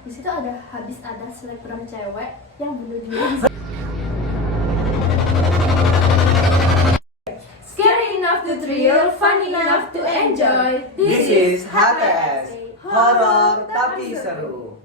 di situ habis ada selebgram cewek yang bunuh diri. Scary enough to thrill, funny enough to enjoy. This is HTS, horor tapi seru.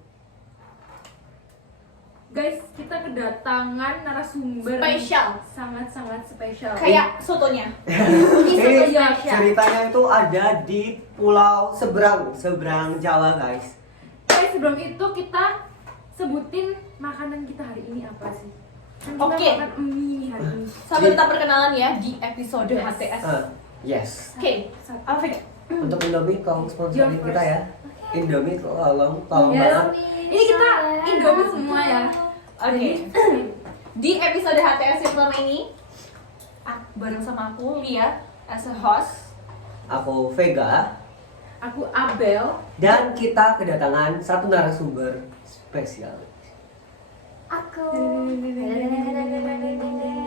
Guys, kita kedatangan narasumber Spesial. sangat-sangat spesial. Kayak sotonya. Ini Spesial. ceritanya itu ada di pulau seberang Jawa, guys. Guys, sebelum itu kita sebutin makanan kita hari ini apa sih? Kan kita Oke. makan mie hari ini. Sambil kita perkenalan ya di episode HTS. Yes. Oke, apa Vega? Untuk Indomie tolong sponsorin Jump kita ya. Indomie tolong Ya, banget. ini kita Indomie semua ya. Oke. Di episode HTS yang pertama ini, bareng sama aku Lia as a host. Aku Vega Aku Abel. dan kita kedatangan satu narasumber spesial. Aku.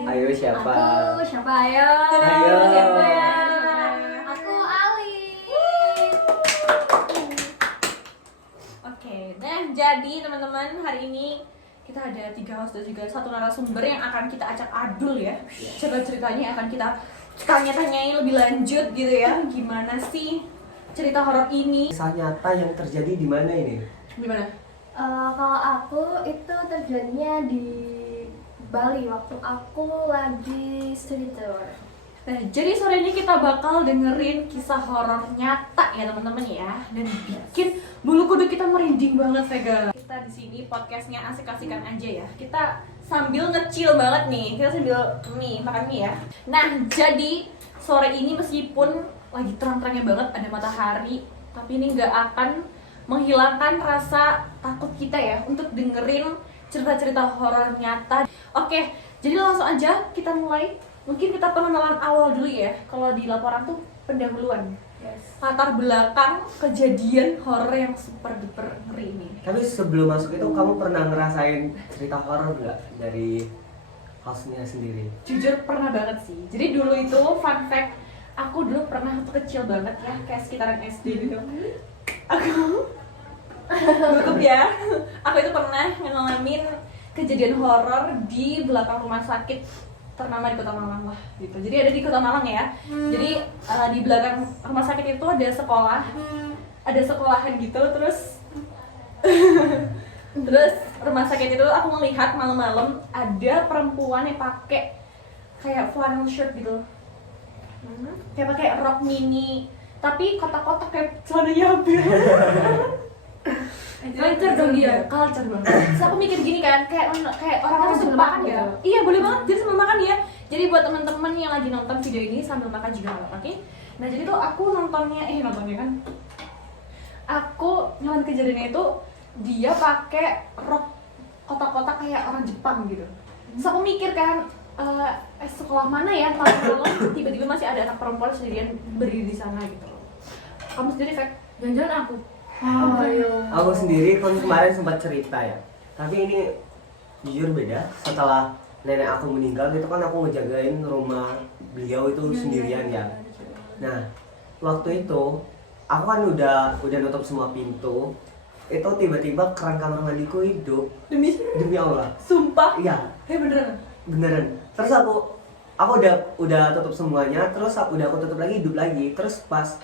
Ayo siapa? Aku siapa ayo? Ayo. Siapa ya? Aku Ali. Oke, nah jadi teman-teman hari ini kita ada 3 host dan juga satu narasumber yang akan kita acak adul ya. Cerita-ceritanya akan kita tanya-tanyain lebih lanjut gitu ya. Gimana sih cerita horor ini? Kisah nyata yang terjadi di mana ini? Gimana? Kalau aku itu terjadinya di Bali waktu aku lagi study tour. Nah, jadi sore ini kita bakal dengerin kisah horor nyata ya teman-teman ya, dan bikin bulu kuduk kita merinding banget Vega. Kita di sini podcastnya asik-asikan aja ya. Kita sambil ngecil banget nih, kita sambil makan mie ya. Nah, jadi sore ini meskipun lagi terang-terangnya banget ada matahari, tapi ini nggak akan menghilangkan rasa takut kita ya untuk dengerin cerita-cerita horor nyata. Oke, jadi langsung aja kita mulai. Mungkin kita pengenalan awal dulu ya. Kalau di laporan tuh pendahuluan. Yes. Latar belakang kejadian horor yang super duper ngeri ini. Tapi sebelum masuk itu kamu pernah ngerasain cerita horor nggak dari hostnya sendiri? Jujur pernah banget sih. Jadi dulu itu fun fact, aku dulu pernah waktu kecil banget ya, kayak sekitaran SD gitu. Aku cukup ya. Aku itu pernah ngalamin kejadian horor di belakang rumah sakit ternama di Kota Malang lah gitu. Jadi ada di Kota Malang ya. Jadi di belakang rumah sakit itu ada sekolah, ada sekolahan gitu. Terus rumah sakit itu aku ngelihat malam-malam ada perempuan yang pakai kayak flannel shirt gitu, kayak pakai rok mini tapi kotak-kotak kayak celana Abel. Culture dong dia. Culture banget. Terus aku mikir gini kan, kayak orang-orang sambil makan gitu. ya. Iya boleh banget, jadi sambil makan ya. Jadi buat teman-teman yang lagi nonton video ini sambil makan juga nggak apa-apa, oke? Nah jadi tuh aku nontonnya kan. Aku ngeliat kejadiannya itu dia pakai rok kotak-kotak kayak orang Jepang gitu. Terus aku mikir kan, sekolah mana ya malam-malam tiba-tiba masih ada anak perempuan sendirian berdiri di sana gitu. Kamu sendiri Fek? Jangan-jangan aku. Aku sendiri kan kemarin sempat cerita ya. Tapi ini jujur beda. Setelah nenek aku meninggal itu kan aku ngejagain rumah beliau itu sendirian ya. Nah, waktu itu aku kan udah nutup semua pintu. Itu tiba-tiba keran kamar mandiku hidup. Demi Allah. sumpah. Iya, Beneran. beneran. Terus aku udah tutup semuanya, terus aku tutup lagi, hidup lagi. Terus pas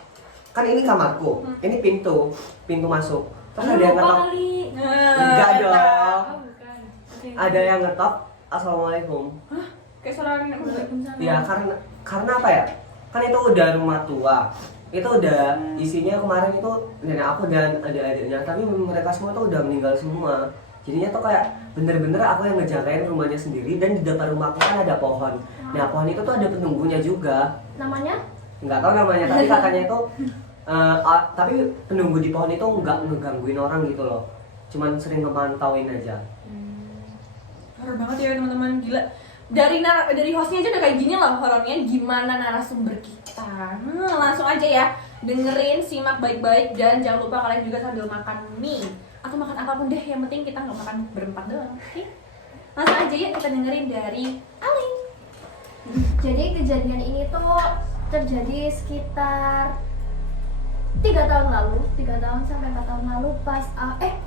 kan ini kamarku, ini pintu masuk. Terus ada yang ngetok. Enggak dong. Oh, bukan. Oke. Ada yang ngetok. Assalamualaikum. Kayak suara nenek Waalaikumsalam. Ya karena apa ya? Kan itu udah rumah tua. Itu udah isinya kemarin itu nenek aku dan adik-adiknya. Tapi mereka semua tuh udah meninggal semua. Jadinya tuh kayak bener-bener aku yang ngejagain rumahnya sendiri. Dan di depan rumahku kan ada pohon. Nah pohon itu tuh ada penunggunya juga. Namanya? Nggak tahu namanya, tapi katanya itu tapi penunggu di pohon itu nggak ngegangguin orang gitu loh. Cuman sering ngemantauin aja. Horor banget ya teman-teman, gila. Dari hostnya aja udah kayak gini loh horornya. Gimana narasumber kita? Langsung aja ya, dengerin, simak baik-baik, dan jangan lupa kalian juga sambil makan mie atau makan apapun deh, yang penting kita nggak makan berempat doang. Oke? Langsung aja ya kita dengerin dari Ali. Jadi kejadian ini tuh terjadi sekitar 3 tahun lalu, 3 tahun sampai 4 tahun lalu pas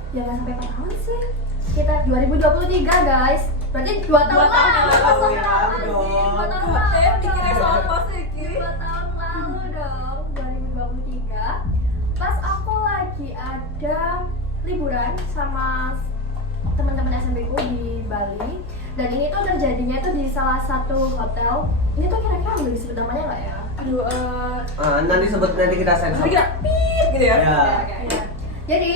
jangan sampai 4 tahun sih. Kita 2023 guys. Berarti 2 tahun lalu. tahun yang lalu dong. 2 tahun lalu. Dikira soal pas iki. 2 tahun lalu dong, 2023. Pas aku lagi ada liburan sama teman-teman SMP ku di Bali. Dan ini tuh terjadinya tuh di salah satu hotel. Ini tuh kira-kira boleh disebut namanya nggak ya? Aduh, Nanti kita sensor. nanti kita pip gitu ya. Ya. Ya. Jadi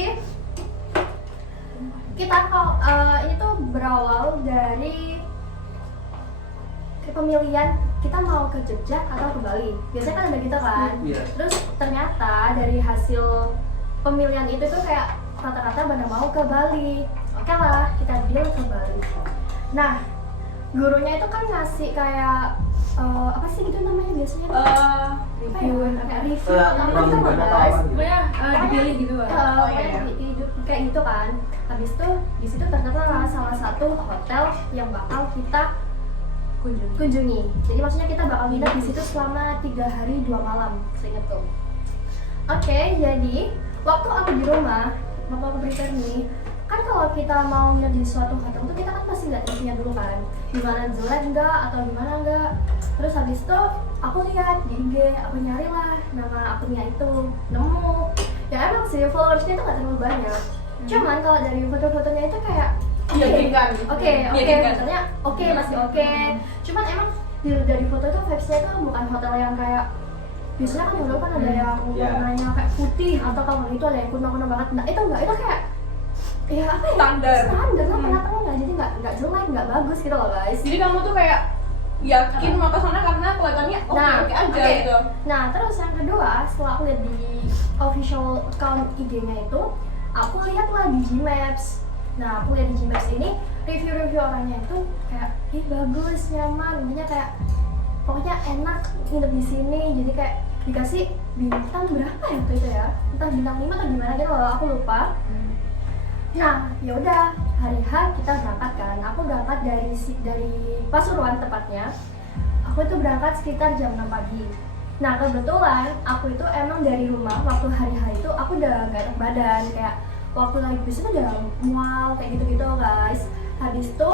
kita ini tuh berawal dari pemilihan kita mau ke Jogja atau ke Bali. Biasanya kan ada gitu kan. Iya. Terus ternyata dari hasil pemilihan itu tuh kayak rata-rata pada mau ke Bali. Oke lah, kita deal ke Bali. Nah, gurunya itu kan ngasih kayak apa sih gitu namanya biasanya? Review Kayak review Eh, apa ruang gitu gimana guys. atau apa gitu? Pokoknya dipilih gitu kan. Kayak gitu kan. Habis itu di situ ternyata salah satu hotel yang bakal kita kunjungi. Jadi maksudnya kita bakal nginep di situ selama 3 hari 2 malam, seingatku. Oke, jadi waktu aku di rumah, waktu aku prepare nih, kan kalau kita mau nginep di suatu hotel tuh kita kan pasti lihat reviewnya dulu kan, gimana jelek enggak atau gimana enggak. Terus habis itu aku lihat di IG, aku nyari lah nama akunnya itu, nemu. Ya emang sih followersnya itu nggak terlalu banyak. Cuman kalau dari foto-fotonya itu kayak Meyakinkan. Oke, Meyakinkan. fotonya oke, masih oke. Cuman emang dari foto itu vibes-nya itu bukan hotel yang kayak biasanya kan hotel kan ada yang warnanya kayak putih atau kalau itu ada yang kuno-kuno banget. Nah itu enggak, itu kayak ya apa ya? Standar. Standar lah, penataannya jadi nggak jelek, nggak bagus gitu loh guys. Jadi kamu tuh kayak yakin mau ke sana karena kelihatannya oke aja oke. gitu. Nah, terus yang kedua, setelah aku lihat di official account IG-nya itu, aku lihat lah di Gmaps. Nah, aku lihat di Gmaps ini review-review orangnya itu kayak bagus, nyaman, intinya kayak pokoknya enak nginep di sini. Jadi kayak dikasih bintang berapa ya waktu itu ya? Entah bintang 5 atau gimana gitu loh, aku lupa. Nah, ya udah hari H kita berangkat kan. Aku berangkat dari Pasuruan tepatnya. Aku itu berangkat sekitar jam 6 pagi. Nah, kebetulan aku itu emang dari rumah waktu hari H itu aku udah gak enak badan, kayak waktu lagi bis itu udah mual kayak gitu-gitu guys. Habis itu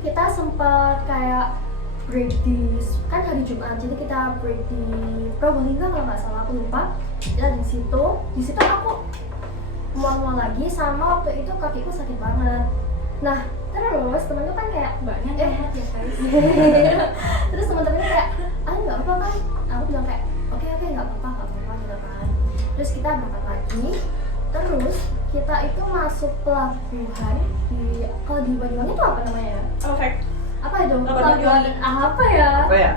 kita sempet kayak break di kan hari Jumat, jadi kita break di Probolinggo kalau nggak salah, aku lupa. Kita di situ aku mual-mual lagi, sama waktu itu kakiku sakit banget. Nah terus temenku kan kayak Mbaknya ya guys. Terus temen-temennya kayak nggak apa-apa kan, aku bilang kayak oke nggak apa-apa gitu kan. Terus kita berangkat lagi, terus kita itu masuk pelabuhan di, kalau di Banyuwangi itu apa namanya ya? Oke. Apa itu? Pelabuhan apa ya? Apa ya?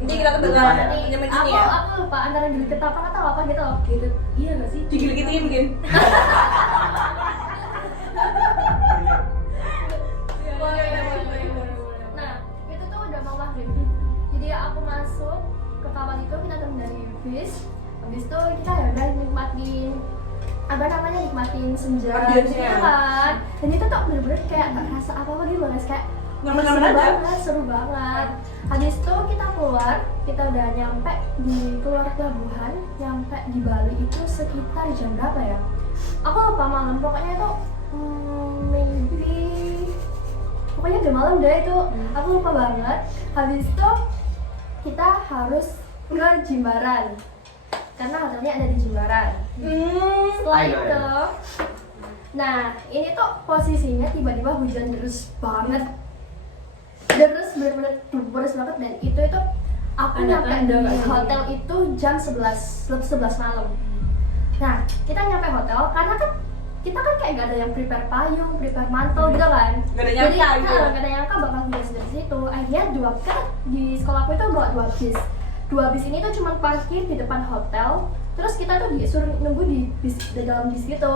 Ini kita tuh Lupa ya? pinjaman sini ya. Aku lupa antara gili ketapang atau apa gitu loh. Gitu. Iya nggak sih? Digigit-gigitin mungkin. Nah, itu tuh udah mau maghrib. Jadi aku masuk ke kapal itu, kita turun dari bis. Habis itu kita ya udah nikmatin nikmatin senja Ambience-nya. gitu kan. Dan itu tuh bener-bener kayak gak rasa apa-apa gitu loh guys, kayak Nyaman-nyaman aja. seru banget. Habis itu kita keluar, kita udah nyampe di keluar pelabuhan, nyampe di Bali itu sekitar jam berapa ya? Aku lupa malam, pokoknya itu maybe pokoknya udah malam deh itu, aku lupa banget. Habis itu kita harus ke Jimbaran karena hotelnya ada di Jimbaran. Setelah Ayo, itu, nah ini tuh posisinya tiba-tiba hujan deras banget, bener-bener deras banget. Dan itu aku Ada nyampe tanda di nggak sih? hotel itu jam 11 malam. Nah kita nyampe hotel karena kan kita kan kayak gak ada yang prepare payung, prepare mantel gitu kan. Gak ada Jadi nyangka gitu. gak ada nyangka bakal hujan dari situ. Akhirnya kan di sekolahku itu bawa 2 bis. 2 bis ini tuh cuma parkir di depan hotel. Terus kita tuh disuruh nunggu di dalam bis gitu.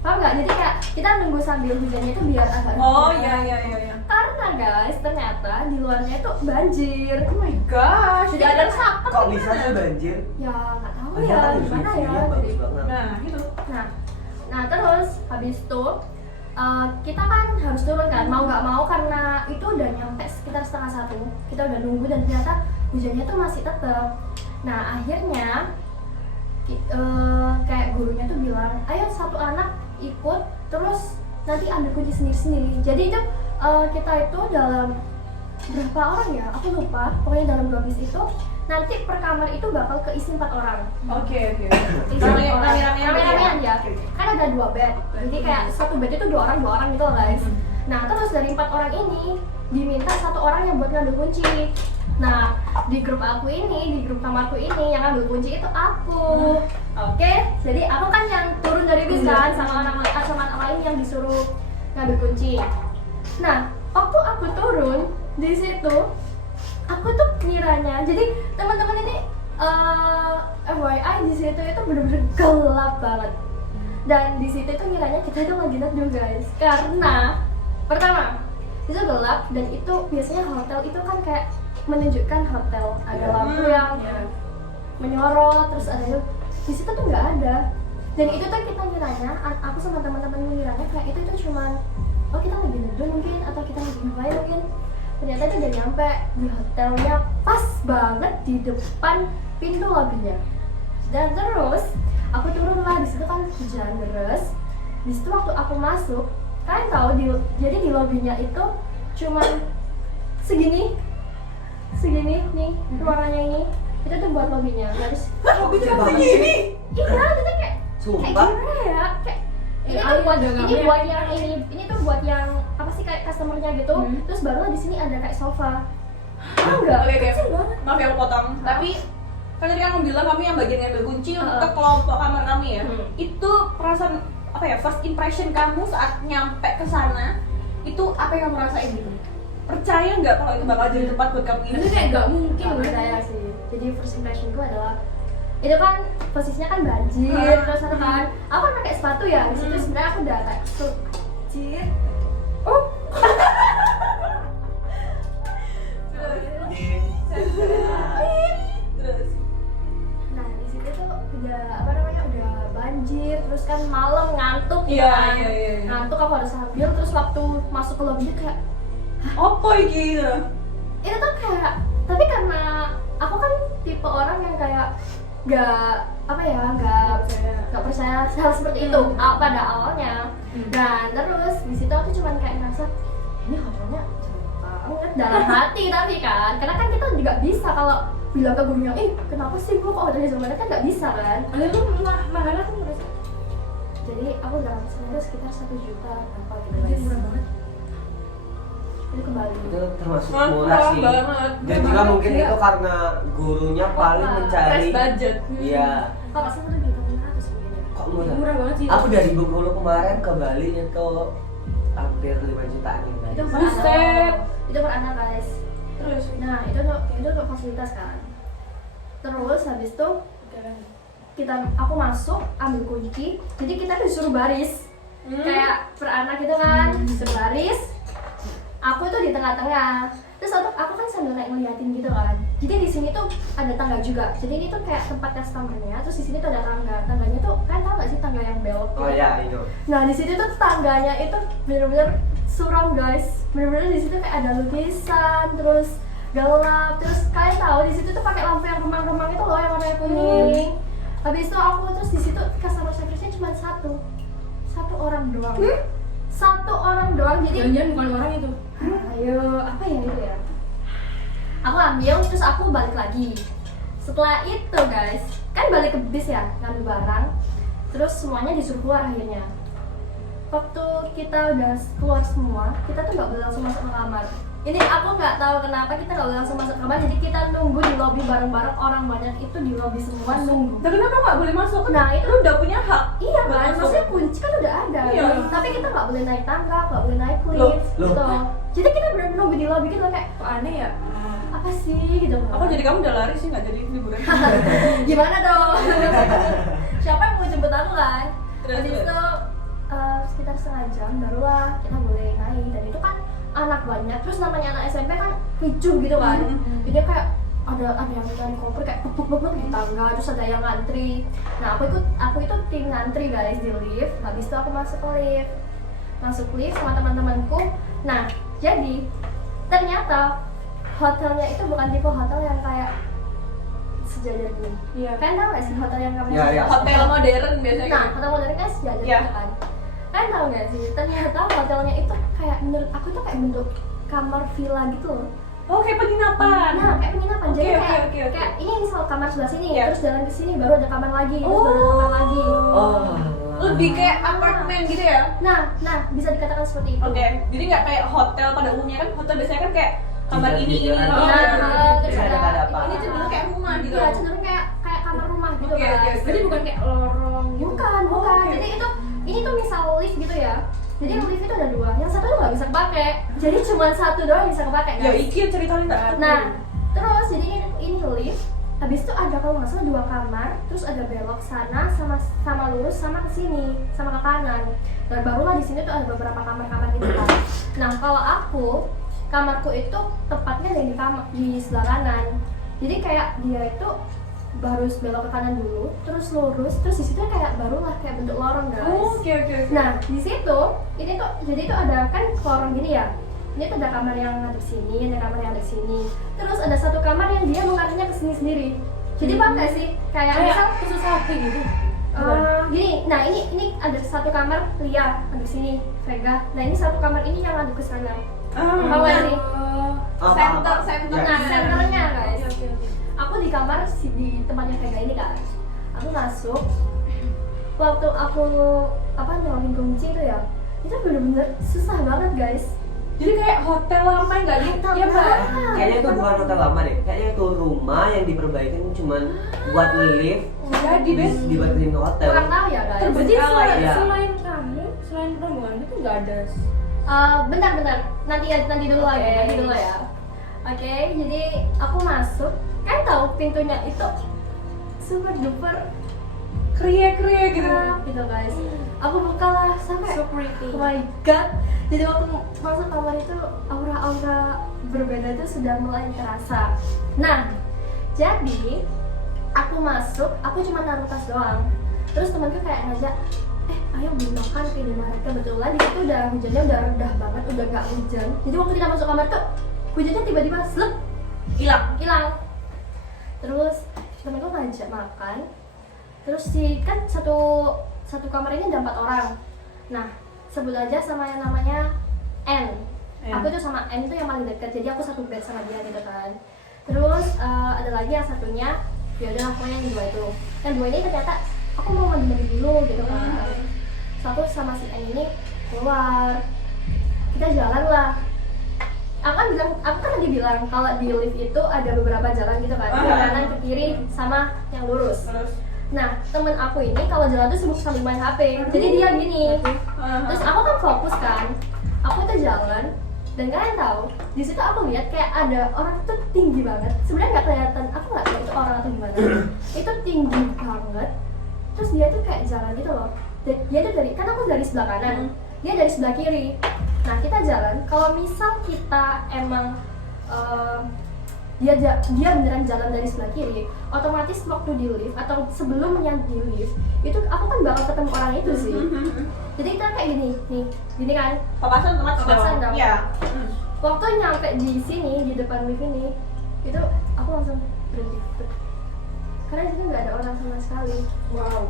Paham nggak? Jadi kayak kita nunggu sambil hujannya itu biar agak Oh reda. iya. Karena guys, ternyata di luarnya itu banjir. Oh my gosh. Jadi Jadi ada kita- siapa? Kok bisa sih banjir? Ya nggak tahu Banyak ya kan gimana ya. view-nya bagus banget. Nah, gitu. Nah terus habis itu kita kan harus turun kan, mau nggak mau karena itu udah nyampe sekitar 12:30. Kita udah nunggu dan ternyata hujannya tuh masih tetap. Nah akhirnya kayak gurunya tuh bilang, ayo satu anak ikut, terus nanti ambil kunci sendiri-sendiri. Jadi itu kita itu dalam berapa orang ya? Aku lupa. Pokoknya dalam 2 bis itu nanti per kamar itu bakal keisi 4 orang. Oke. Isi Rame-ramean rame-ramean ya. Oke. Kan ada 2 bed. Jadi kayak satu bed itu 2 orang gitu loh guys. Nah terus dari 4 orang ini diminta 1 orang yang buat ngambil kunci. Nah di grup aku ini, di grup kamarku ini yang ngambil kunci itu aku. Oke, jadi aku kan yang turun dari bis kan sama anak lain yang disuruh ngambil kunci. Nah waktu aku turun di situ, aku tuh ngiranya, jadi teman-teman ini FYI di situ itu bener-bener gelap banget. Dan di situ itu ngiranya kita itu lagi neduh guys, karena pertama itu gelap dan itu biasanya hotel itu kan kayak menunjukkan hotel, ada lampu yang menyorot, terus ada itu di situ tuh nggak ada. Dan itu tuh kita ngiranya, aku sama teman-teman ngiranya kayak itu tuh cuman oh kita lagi neduh mungkin, atau kita lagi ngapain mungkin. Ternyata itu udah nyampe di hotelnya pas banget di depan pintu lobbynya. Dan terus aku turun lah, di situ kan hujan deras. Di situ waktu aku masuk, kalian tahu jadi di lobbynya itu cuman segini nih ruangannya ini, itu tuh buat lobbynya. Terus Kecil banget sih. iya itu tuh kayak Sumpah. gimana ya, kayak ini Ya, tuh buat ada ini gambarnya. buat yang ini tuh buat yang apa sih kayak customernya gitu. Terus baru di sini ada kayak sofa. Tahu nggak? Oke. Kecil banget. Maaf ya aku potong, tapi kan tadi kamu bilang kamu yang bagian ngambil kunci untuk kelompok kamar kami ya. Itu perasaan apa ya, first impression kamu saat nyampe ke sana itu apa yang kamu rasain gitu? Percaya nggak kalau itu bakal jadi tempat buat kamu Itu ini? kayak nggak mungkin Nggak loh. percaya sih. Jadi first impressionku adalah itu kan posisinya kan banjir, terus ada kan aku kan pakai sepatu ya, di situ sebenarnya aku udah kayak banjir. Oh. Terus Nah di situ tuh udah apa namanya udah banjir, terus kan malam ngantuk gitu Iya, kan. iya. Ngantuk aku harus sambil, terus waktu masuk ke lobby kayak apa iki gitu? itu tuh kayak, tapi karena aku kan tipe orang yang kayak nggak percaya hal seperti itu pada awalnya. Dan terus di situ aku cuman kayak ngerasa ini hotelnya jelek banget dalam hati tapi kan karena kan kita juga bisa kalau bilang ke gurunya, kenapa sih bu kok hotelnya jelek banget, kan nggak bisa kan. Ada tuh mahalnya tuh merasa Jadi aku dalam seminggu sekitar 1 juta apa gitu anjir guys. murah banget. Itu kembali. Itu termasuk Murah murah sih. banget. Dan juga mungkin itu karena gurunya paling mencari. Fresh budget. Iya. Kalau nggak salah tuh di 100 mungkin ya. Kok murah? Murah banget sih. Aku dari Bengkulu kemarin ke Bali itu hampir 5 jutaan nih guys. Itu per Buset. anak. Itu per anak guys. Terus Nah itu untuk fasilitas kan. Terus habis itu aku masuk ambil kunci, jadi kita tuh disuruh baris kayak per anak gitu kan, disuruh baris. Aku tuh di tengah-tengah, terus aku kan sambil naik ngeliatin gitu kan. Jadi di sini tuh ada tangga juga, jadi ini tuh kayak tempat customernya, terus di sini tuh ada tangganya tuh kan tau gak sih tangga yang belok gitu? Oh ya itu. Nah di situ tuh tangganya itu bener-bener suram guys, bener-bener di situ kayak ada lukisan, terus gelap, terus kalian tahu di situ tuh pakai lampu yang remang-remang itu loh yang warna kuning. Habis itu aku terus di situ customer service-nya cuma satu orang doang, satu orang doang. Jadi Jangan-jangan bukan orang itu. ayo apa ya itu ya? Aku ambil terus aku balik lagi. Setelah itu guys, kan balik ke bis ya ngambil barang, terus semuanya disuruh keluar akhirnya. Waktu kita udah keluar semua, kita tuh nggak boleh langsung masuk ke kamar. Ini aku nggak tahu kenapa kita nggak boleh langsung masuk ke kamar, jadi kita nunggu di lobby bareng-bareng, orang banyak itu di lobby semua nunggu. dan kenapa nggak boleh masuk? Nah itu Lu udah punya hak. iya buat kan, masuk. maksudnya kunci kan udah ada, Iya. tapi kita nggak boleh naik tangga, nggak boleh naik Loh, lift, loh. gitu. Jadi kita benar-benar nunggu di lobby gitu kayak Kok aneh ya? apa sih gitu. Aku jadi kamu udah lari sih nggak jadi liburan. Gimana dong? Siapa yang mau jemput aku kan? Terus, Habis terus. itu sekitar setengah jam barulah kita boleh naik, dan itu kan anak banyak, terus namanya anak SMP kan ricuh gitu kan. Jadi kayak ada yang nyari koper kayak bebek di tangga, terus ada yang ngantri. Nah aku itu tim ngantri guys di lift. Habis itu aku masuk lift sama teman-temanku. Nah jadi ternyata hotelnya itu bukan tipe hotel yang kayak sejajar gini. Iya. Kalian tahu nggak sih hotel yang kamarnya Iya, iya. sejajar? Hotel modern biasanya. Nah, hotel modern kan sejajar Iya. gitu kan. Kalian tahu nggak sih? Ternyata hotelnya itu kayak menurut aku tuh kayak bentuk kamar villa gitu loh. Oh, kayak penginapan. Nah, kayak penginapan. Oke, Jadi oke, kayak, oke, oke. kayak ini misal kamar sebelah sini, Iya. terus jalan ke sini baru ada kamar lagi, terus baru ada kamar lagi. Oh. Lebih kayak apartemen gitu ya. Nah, bisa dikatakan seperti itu. Oke, jadi nggak kayak hotel pada umumnya kan. Hotel biasanya kan kayak kamar Iya, ini. iya, Oh, iya. Terus Ada apa? Ini cenderung kayak rumah gitu. Iya, cenderung kayak kamar rumah gitu Oke, guys. oke, oke. Jadi bukan kayak lorong gitu. Bukan. Oh, oke. Jadi ini tuh misal lift gitu ya. Jadi lift itu ada 2, yang satu tuh nggak bisa kepake. Jadi cuma satu doang yang bisa kepake Ya, guys. iki ceritain nggak? Nah, terus jadi ini lift. Habis itu ada kalau nggak salah 2 kamar, terus ada belok sana sama lurus sama ke sini, sama ke kanan. Dan barulah di sini tuh ada beberapa kamar-kamar gitu kan. Nah, kalau kamarku itu tepatnya ada di sebelah kanan. Jadi kayak dia itu harus belok ke kanan dulu, terus lurus, terus di situ kayak barulah kayak bentuk lorong guys. Oh, oke. Nah, di situ ini tuh jadi itu ada kan lorong gini ya. Ini tuh ada kamar yang ada di sini, ada kamar yang ada di sini. Terus ada satu kamar yang dia mengarahnya ke sini sendiri. Jadi paham nggak sih? Kayak misal khusus hati gitu. gini. Nah, ini ada satu kamar Lia ada di sini, Vega. Nah, ini satu kamar ini yang ada ke sana. Paham nggak sih? Center. Nah, senternya guys. Oke. Aku di kamar di tempatnya Vega ini kan. Aku masuk. Waktu aku nyolongin kunci itu ya, itu bener-bener susah banget guys. Jadi kayak hotel lama nggak gitu? Hotel Iya, Mbak. lama. Kayaknya itu bukan hotel lama deh. Kayaknya itu rumah yang diperbaikin cuman buat lift. Jadi, Bes. Dibuatin hotel. Kurang tahu ya guys. Terbesar. Berarti selain, Iya. selain kamu, selain rombongan itu nggak ada. Bentar. Nanti dulu Oke. aja, nanti dulu ya. Oke, jadi aku masuk. Kan tahu pintunya itu super duper Kriya gitu. kerap gitu guys. Aku buka lah sampai So pretty. oh my god. Jadi waktu masuk kamar itu aura-aura berbeda itu sudah mulai terasa. Nah, jadi aku masuk, aku cuma naruh tas doang. Terus temanku kayak ngajak, ayo beli makan ke Indomaret. Kebetulan di situ udah hujannya udah rendah banget, udah gak hujan. Jadi waktu kita masuk kamar tuh hujannya tiba-tiba slep hilang. Terus temanku ngajak makan. Terus kan satu kamar ini ada 4 orang. Nah, sebut aja sama yang namanya N. Aku tuh sama N itu yang paling dekat, jadi aku satu bed sama dia gitu kan. Terus ada lagi yang satunya, ya udah pokoknya yang 2 itu. Yang 2 ini ternyata aku mau mandi dulu gitu kan. Satu sama si N ini keluar, kita jalan lah. Aku kan tadi bilang kalau di lift itu ada beberapa jalan gitu kan, ke kanan, ke kiri, sama yang lurus. Nah, temen aku ini kalau jalan tuh sibuk sambil main HP, jadi dia gini. Terus aku kan fokus kan, aku tuh jalan, dan kalian tahu, di situ aku lihat kayak ada orang tuh tinggi banget. Sebenarnya nggak kelihatan, aku nggak tahu itu orang atau gimana. Itu tinggi banget. Terus dia tuh kayak jalan gitu loh. Dia tuh kan aku dari sebelah kanan, dia dari sebelah kiri. Nah, kita jalan. Kalau misal kita emang dia beneran jalan dari sebelah kiri, otomatis waktu di lift atau sebelum yang di lift itu aku kan bakal ketemu orang itu sih. Jadi kita kayak gini kan, Papasan Papasan dong. Iya. waktu nyampe di sini di depan lift ini itu aku langsung berhenti karena di situ nggak ada orang sama sekali. Wow.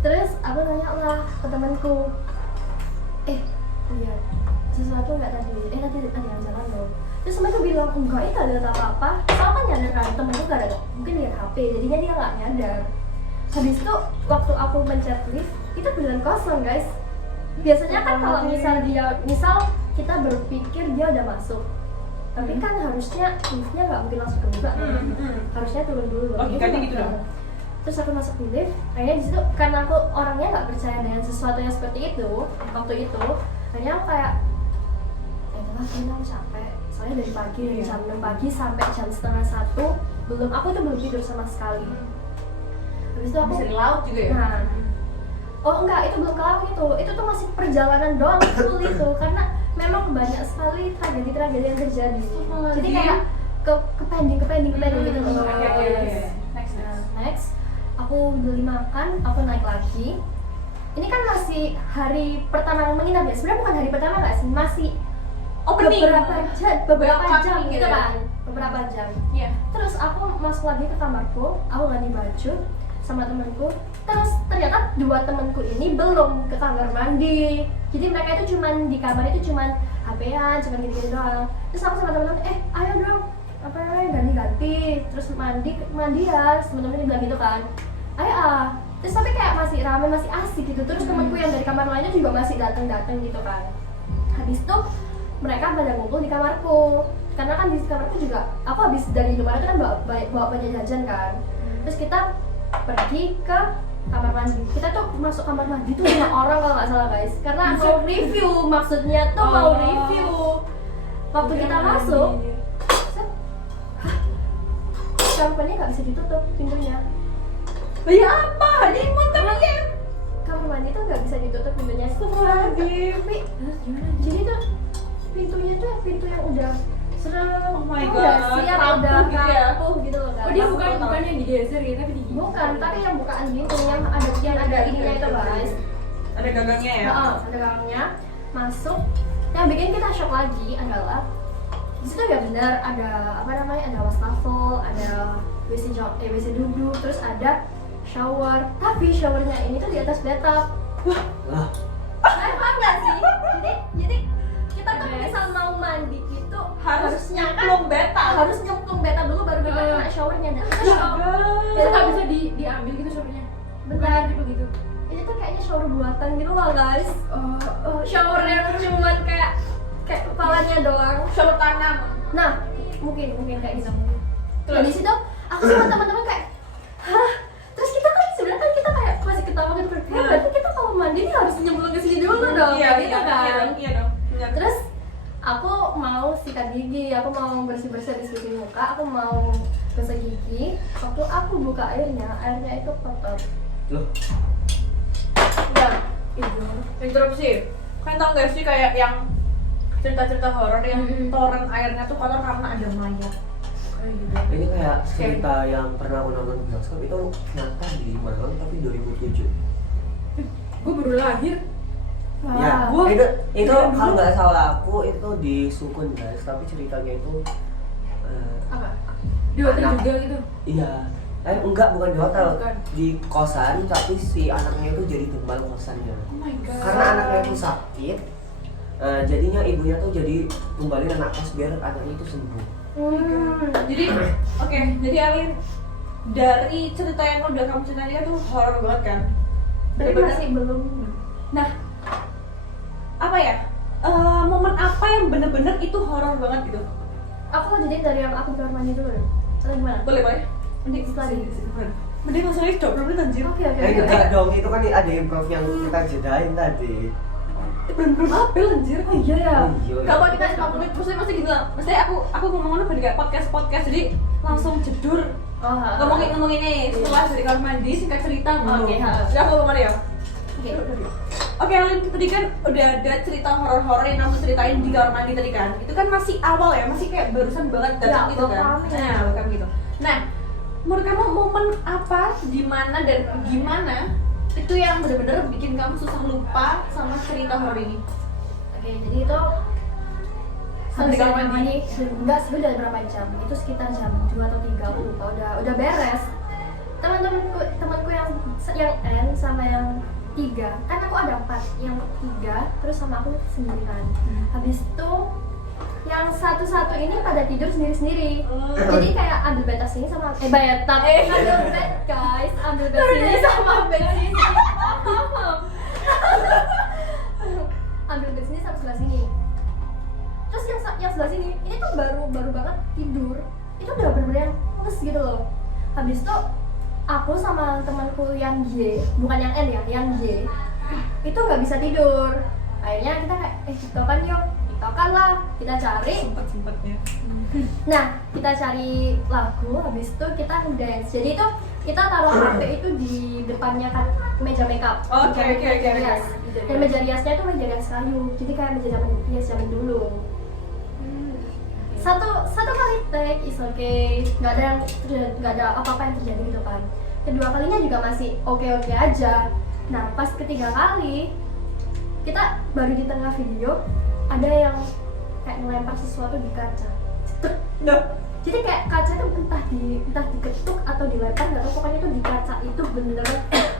Terus aku nanya lah ke temanku, lihat sesuatu nggak tadi? Tadi ada yang jalan dong. Terus temanku bilang enggak, itu ada apa-apa. Soalnya kan nyadar kan, temenku gak ada, mungkin lihat HP, jadinya dia nggak nyadar. Habis itu waktu aku mencet lift itu beneran kosong guys. Biasanya kan kalau misal kita berpikir dia udah masuk, tapi kan harusnya liftnya nggak mungkin langsung kebuka kan? Harusnya turun dulu. Logikanya gitu dong. Terus aku masuk di lift, akhirnya di situ karena aku orangnya nggak percaya dengan sesuatu yang seperti itu waktu itu, akhirnya aku kayak itulah kayaknya aku capek. Soalnya dari pagi dari jam 6 pagi sampai jam setengah 1 aku tuh belum tidur sama sekali. Habis itu aku Bisa di laut juga ya? Nah, oh enggak, itu belum ke laut itu tuh masih perjalanan doang full itu karena memang banyak sekali tragedi-tragedi yang terjadi. Jadi kayak ke pending gitu loh. Oke. Next, aku beli makan, aku naik lagi. Ini kan masih hari pertama menginap ya. Sebenarnya bukan hari pertama nggak sih, masih Opening. beberapa jam Welcome gitu gitu ya? kan. beberapa jam. Iya. Terus aku masuk lagi ke kamarku, aku ganti baju sama temanku. Terus ternyata dua temanku ini belum ke kamar mandi. Jadi mereka itu cuman di kamar itu cuman HP-an, cuman gitu-gitu doang. Terus aku sama teman-teman, ayo dong, apa namanya, ganti-ganti. Terus mandi ya, teman-teman bilang gitu kan. Ayo Terus tapi kayak masih ramai, masih asik gitu. Terus temanku yang dari kamar lainnya juga masih datang-datang gitu kan. Habis itu mereka pada ngumpul di kamarku. Karena kan di kamarku juga, aku habis dari Indomaret kan bawa banyak jajan kan. Terus kita pergi ke kamar mandi. Kita tuh masuk kamar mandi tuh 5 orang kalau nggak salah guys. Karena mau review, maksudnya tuh mau review. Waktu kita masuk, set, kamar mandi nggak bisa ditutup pintunya. Ya apa? Ini muternya. Kamar mandi tuh nggak bisa ditutup pintunya. Astagfirullahaladzim. Tapi jadi tuh pintunya tuh pintu yang udah Oh my udah God, siap, rapuh udah gitu ya? rapuh gitu loh kan. Oh dia bukan yang digeser gitu tapi digigit. Bukan, tapi yang bukaan gitu, yang ada ininya itu guys. Ada gagangnya ya? Ada gangnya masuk. Yang bikin kita shock lagi adalah di situ nggak benar ada apa namanya, ada wastafel, ada WC duduk, terus ada shower. Tapi showernya ini tuh di atas bathtub. Lah, Paham nggak sih? Jadi kita tuh misal mau mandi itu Harus nyemplung bathtub. harus nyemplung bathtub dulu baru kita kena showernya. Dan itu Itu nggak bisa diambil gitu showernya. bentar Tipe gitu. ini tuh kayaknya shower buatan gitu loh guys. Shower yang cuman kayak kepalanya doang. Shower tanam. Nah, mungkin kayak gitu. Terus di situ aku sama teman-teman kayak, hah? Terus kita kan sebenarnya kan kita kayak masih ketawa gitu kan. Berarti kita kalau mandi ini harus nyemplung ke sini dulu dong. Iya, kayak iya, gitu kan. iya dong. Benar. Terus aku mau sikat gigi, aku mau bersih-bersih habis cuci muka, aku mau gosok gigi. Waktu aku buka airnya itu kotor. loh, Ya, interupsi. Kalian tau gak sih kayak yang cerita-cerita horor yang toren airnya tuh kotor karena ada mayat. Kayak gitu. ini kayak cerita yang pernah aku nonton di bioskop itu nyata di mana tapi 2007. Gue baru lahir. Ya, Wah. itu kalau nggak salah aku itu di Sukun guys, tapi ceritanya itu Apa? Di hotel Anak. juga gitu. iya, enggak, bukan di hotel, Bukan. di kosan, tapi si anaknya itu jadi tumbal kosannya. Oh my god. Karena anaknya itu sakit, jadinya ibunya tuh jadi tumbalin anak kos biar anaknya itu sembuh. Jadi, oke, jadi Alin dari cerita yang udah kamu ceritain tuh horor banget kan? Tapi Bener-bener. masih belum. Nah, apa ya? Momen apa yang bener-bener itu horor banget gitu? Aku mau jadiin dari yang aku di kamar mandi dulu deh. Atau gimana? Boleh? Mending Setelah ini. Mending langsung aja 20 menit anjir. Oke. Enggak dong, itu kan ada improv yang kita jedain tadi. Belum apel anjir. Oh iya ya. Oh, iya. Gak mau dikasih 50 menit, maksudnya masih gini lah. Maksudnya aku ngomongnya udah kayak podcast, jadi langsung jedur. Oh, Ngomongin ini setelah dari kamar mandi, singkat cerita dulu. Oke, Sudah aku ngomong ya. Oke. Oke, Alin, tadi kan udah ada cerita horor-horor yang kamu ceritain di kamar mandi tadi kan. Itu kan masih awal ya, masih kayak barusan banget datang Ya, gitu kan. welcome. Nah, welcome gitu. Nah, menurut kamu momen apa, di mana dan gimana itu yang bener-bener bikin kamu susah lupa sama cerita horor ini? Oke, jadi itu Sampai selesai kamar mandi? enggak sebenarnya berapa jam? Itu sekitar jam 2 atau 3 aku lupa. Udah beres. Temanku yang N sama yang 3, kan aku ada 4, yang 3 terus sama aku 9. Habis itu yang satu-satu ini pada tidur sendiri-sendiri. Jadi kayak ambil bed sini sama ambil bed guys, ambil bed sini sama bed sini. Ambil bed sini sama sebelah sini. Terus yang sebelah sini ini tuh baru banget tidur. Itu udah bener-bener yang pules gitu loh. Habis itu aku sama temanku yang Y, bukan yang N ya, yang Y itu nggak bisa tidur. Akhirnya kita kayak tiktokan yuk, tiktokan lah, kita cari. Sempet-sempetnya. Nah, kita cari lagu, habis itu kita dance. Jadi itu kita taruh HP itu di depannya kan meja makeup. Oke. Meja rias. Dan meja riasnya itu meja rias kayu. Jadi kayak meja rias zaman dulu. Satu kali take is okay, nggak ada apa-apa yang terjadi gitu kan. Kedua kalinya juga masih oke aja. Nah, pas ketiga kali kita baru di tengah video ada yang kayak ngelempar sesuatu di kaca. Nah, Jadi kayak kaca itu entah diketuk atau dilempar nggak tahu, pokoknya itu di kaca itu beneran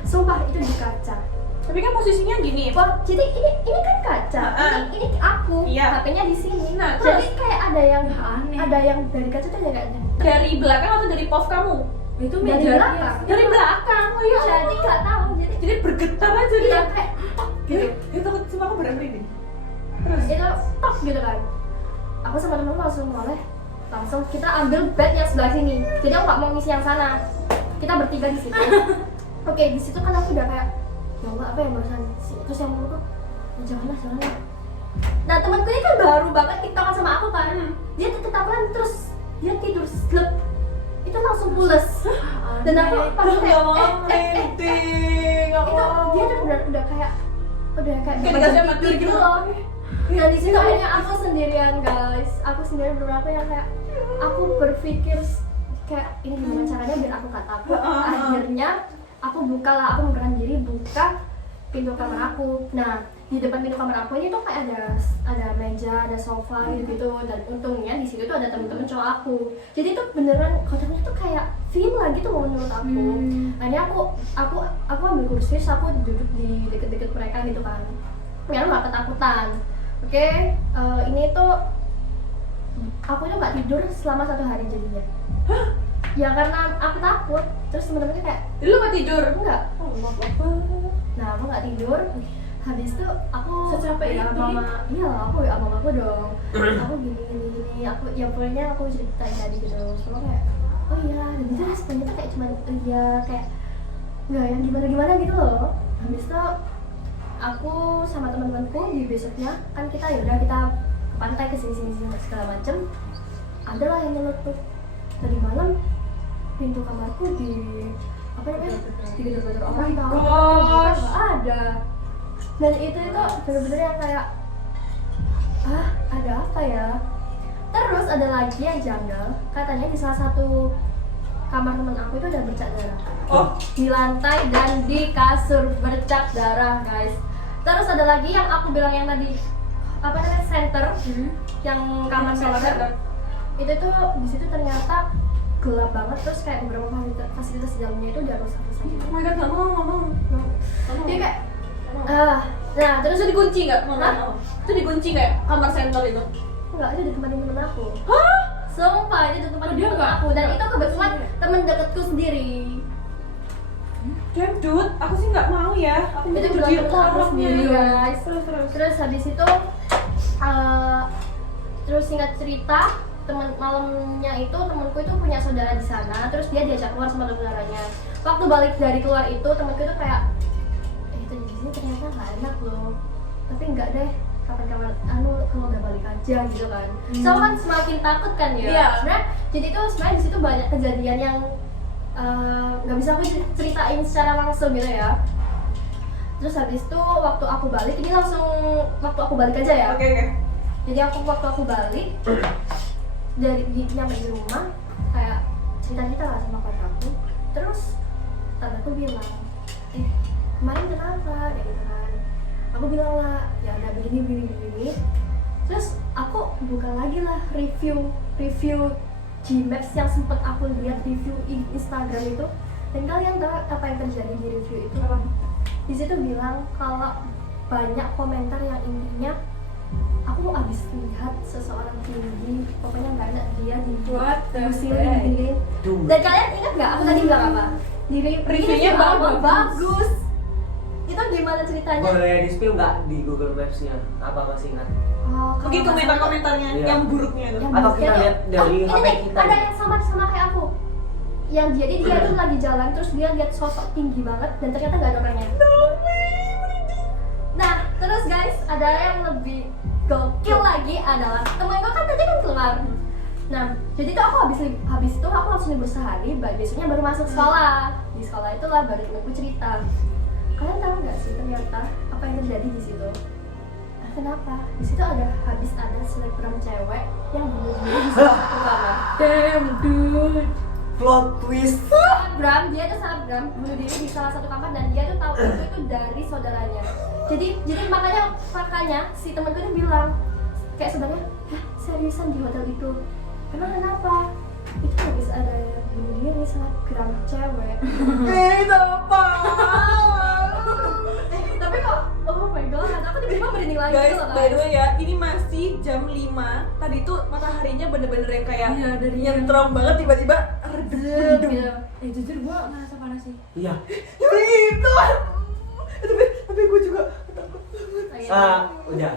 sumpah itu di kaca. Tapi kan posisinya gini. Jadi ini kan kaca, ini aku, Iya. HP-nya di sini. Nah, Jadi kayak ada yang Aneh. dari kaca tuh ada kayaknya. Dari belakang atau dari pov kamu? Itu Dari meja belakang. Dari belakang. Oh iya. Jadi nggak tahu, Jadi bergetar aja iya dia. kayak tok gitu. Itu semua aku bermerinding. Terus Itu tok gitu kan. Aku sama temen langsung kita ambil bed yang sebelah sini. Jadi aku nggak mau ngisi yang sana. Kita bertiga di situ. Oke, di situ kan aku udah kayak ya Allah apa yang barusan. Terus yang menurutku janganlah. Nah temanku ini kan baru banget tiktokan sama aku kan. Dia ketakutan terus dia tidur slep. Itu langsung pules. Dan aku pas kayak merinding. itu dia tuh udah kayak Kayak baca dikasih sama tidur gitu. loh. Nah di situ akhirnya aku sendirian guys. Aku sendirian beberapa yang kayak aku berpikir kayak ini gimana caranya biar aku gak takut. Akhirnya aku memberanikan diri buka pintu kamar aku. Nah di depan pintu kamar aku ini tuh kayak ada meja, ada sofa gitu, dan untungnya di situ tuh ada temen-temen cowok aku. Jadi itu beneran kotaknya tuh kayak film lagi tuh menurut aku. Akhirnya aku ambil kursi, terus aku duduk di deket-deket mereka gitu kan. Biar nggak ketakutan. Oke, ini tuh aku tuh nggak tidur selama 1 hari jadinya. Ya karena aku takut. Terus temen-temennya kayak Jadi lu gak tidur? enggak. Oh, Nah aku nggak tidur. Habis itu aku Secapek ya itu, iya aku ya mamaku dong. Aku gini aku ya pokoknya aku ceritain tadi gitu. Semua kayak oh iya, dan itu responnya tuh kayak cuman iya kayak nggak yang gimana gitu loh. Habis itu aku sama teman-temanku di besoknya kan kita yaudah kita ke pantai ke sini segala macem. Adalah yang nyeletuk tadi malam pintu kamarku di apa namanya digedor-gedor orang tahu gosh. nggak ada. Dan itu bener-bener yang kayak ada apa ya. Terus ada lagi yang janggal, katanya di salah satu kamar temen aku itu ada bercak darah. Oh. Di lantai dan di kasur bercak darah guys. Terus ada lagi yang aku bilang yang tadi apa namanya center, yang kamar center. Itu tuh di situ ternyata gelap banget, terus kayak beberapa fasilitas di dalamnya itu udah rusak-rusak gitu. Oh my god, gak mau. Dia kayak nah terus Itu dikunci nggak? Hah? Itu dikunci nggak kamar sentral itu? enggak, itu ditemenin temen aku. Hah? Sumpah, itu ditemenin dia temen enggak? aku. Dan itu kebetulan temen deketku sendiri. Damn dude, aku sih nggak mau ya. Aku Itu mau juga jadi temen aku orangnya. sendiri guys. Terus. Terus habis itu terus singkat cerita, malamnya itu temanku itu punya saudara di sana. Terus dia diajak keluar sama saudaranya. Waktu balik dari keluar itu temanku itu kayak itu di sini ternyata nggak enak loh. Tapi enggak deh, kapan-kapan kalau udah balik aja gitu kan. So kan semakin takut kan ya. Iya. Sebenarnya jadi itu sebenarnya di situ banyak kejadian yang nggak bisa aku ceritain secara langsung gitu ya. Terus habis itu waktu aku balik, ini langsung waktu aku balik aja ya. Oke. Jadi waktu aku balik dari nyampe di rumah kayak cerita lah sama pacarku. Terus tanteku bilang, kemarin kenapa? Kayak gitu kan. Aku bilang lah, ya udah begini. Terus aku buka lagi lah review Gmaps yang sempet aku lihat review Instagram itu. Dan kalian tahu apa yang terjadi di review itu? Di situ bilang kalau banyak komentar yang intinya aku abis lihat seseorang tinggi, pokoknya nggak enak dia What the gini. Dan kalian ingat nggak aku tadi bilang apa? Di Reviewnya bagus. Itu gimana ceritanya? Boleh di spill nggak di Google Maps-nya? Apa masih ingat? Kalau Mungkin nggak salah- komentar-komentarnya Iya. yang buruknya itu. Yang Atau buruknya kita tuh- lihat dari ini HP nih, kita. ada yang sama kayak aku. Yang jadi dia tuh lagi jalan terus dia lihat sosok tinggi banget dan ternyata nggak ada orangnya. Nah, terus guys, ada yang lebih gokil lagi adalah temen gue kan tadi kan keluar. Nah, jadi tuh aku habis itu aku langsung libur sehari, besoknya baru masuk sekolah. Di sekolah itulah baru temenku cerita. Kalian tahu nggak sih ternyata apa yang terjadi di situ? Kenapa? Di situ habis ada selebgram cewek yang bunuh diri di salah satu kamar. Damn dude. Plot twist. Dia tuh selebgram bunuh diri di salah satu kamar dan dia tuh tahu itu dari saudaranya. Jadi makanya si temanku tuh bilang kayak sebenarnya seriusan di hotel itu. Emang kenapa? itu habis ada yang bunuh diri selebgram cewek. Apa? Tapi kok oh my god, aku tiba-tiba merinding lagi Guys, gitu loh, by the way ya, ini masih jam 5. Tadi tuh mataharinya bener-bener yang kayak Iya, dari nyentram banget, tiba-tiba Zep, redup. gitu. Jujur gue ngerasa panas sih. Iya. Gitu. Tapi gue juga takut. Udah.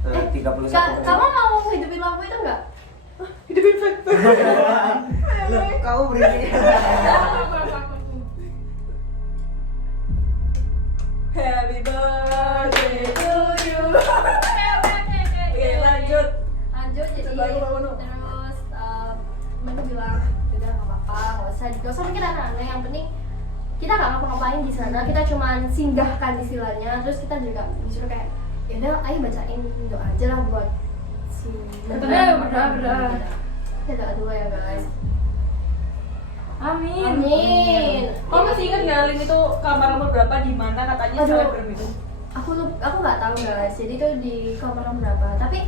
31 Kamu mau hidupin lampu itu enggak? Hidupin fake. Loh, kamu berini. Happy birthday to you. Oke, lanjut. Lanjut jadi Coba aku bangun. terus Manu bilang udah nggak apa-apa, nggak usah mikir aneh-aneh, yang penting kita nggak ngapa-ngapain di sana, kita cuman singgahkan istilahnya, terus kita juga disuruh kayak ya udah ayo bacain doa aja lah buat si Berdoa. ya doa dulu ya guys. Amin. Amin. Kamu masih ingat nggak Lin itu kamar nomor berapa di mana katanya Aduh. selebgram itu? Aku nggak tahu guys, jadi itu di kamar nomor berapa, tapi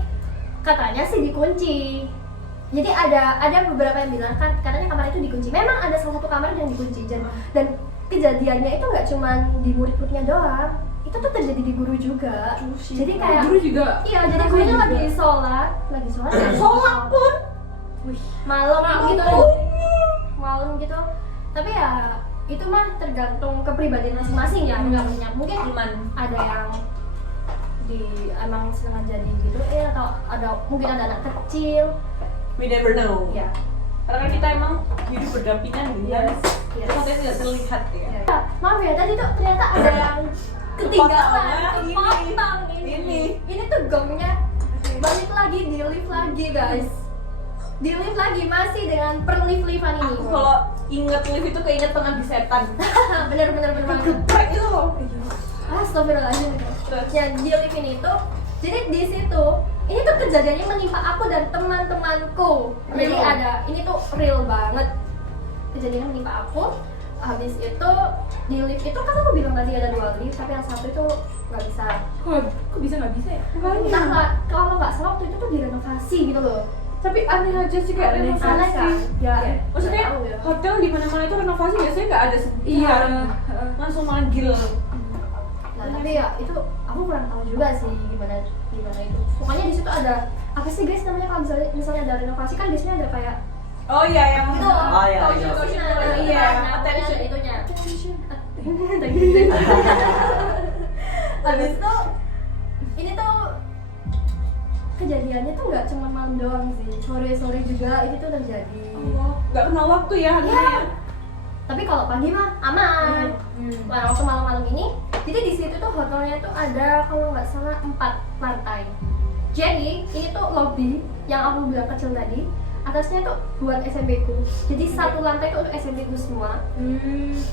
katanya sih dikunci. Jadi ada beberapa yang bilang kan katanya kamar itu dikunci. Memang ada salah satu kamar yang dikunci dan kejadiannya itu nggak cuma di murid-muridnya doang, itu tuh terjadi di guru juga. Jadi kayak Guru juga. iya, jadi gurunya lagi sholat ya. Sholat pun. Malam gitu, malam gitu. Tapi ya itu mah tergantung kepribadian masing-masing ya, nggak banyak. Mungkin Iman. ada yang emang senang jadi gitu ya, atau mungkin ada anak kecil We never know. ya. Karena kan kita emang hidup berdampingan gitu kan. Yes. Maksudnya tidak terlihat ya. Ya. Maaf ya, tadi tuh ternyata ada yang ketinggalan, Kepotong, kepotong ini tuh gongnya balik lagi di lift lagi guys, di lift lagi masih dengan perlift-liftan ini. Aku kalau inget lift itu keinget pengabdi setan. bener Geprek itu loh. Astagfirullahaladzim. Terus? Ya di lift ini tuh, jadi di situ ini tuh kejadiannya menimpa aku dan teman-temanku. Jadi Real. ada, ini tuh real banget kejadiannya menimpa aku. Habis itu di lift itu kan aku bilang tadi ada 2 lift, tapi yang satu itu nggak bisa. Kok bisa nggak bisa ya? Entah nggak, kalau nggak salah waktu itu tuh direnovasi gitu loh. Tapi aneh aja sih kayak Aneh. renovasi. Aneh kan? Ya. Maksudnya nggak tahu ya. hotel di mana-mana itu renovasi biasanya nggak ada Iya. langsung manggil. Nah, tapi ya itu aku kurang tahu juga sih gimana itu. Pokoknya di situ ada apa sih guys namanya, kalau misalnya ada renovasi kan biasanya ada kayak Oh iya yang gitu. Oh, iya, iya. Iya, Nah, attention. itunya. Habis itu ini tuh kejadiannya tuh nggak cuma malam doang sih, sore juga itu tuh terjadi. Nggak kenal waktu ya Ya. hantunya. Tapi kalau pagi mah aman. Nah, waktu malam-malam ini, jadi di situ tuh hotelnya tuh ada kalau nggak salah 4 lantai. Jadi ini tuh lobby yang aku bilang kecil tadi. Atasnya tuh buat SMP ku. Jadi satu lantai tuh untuk SMP ku semua.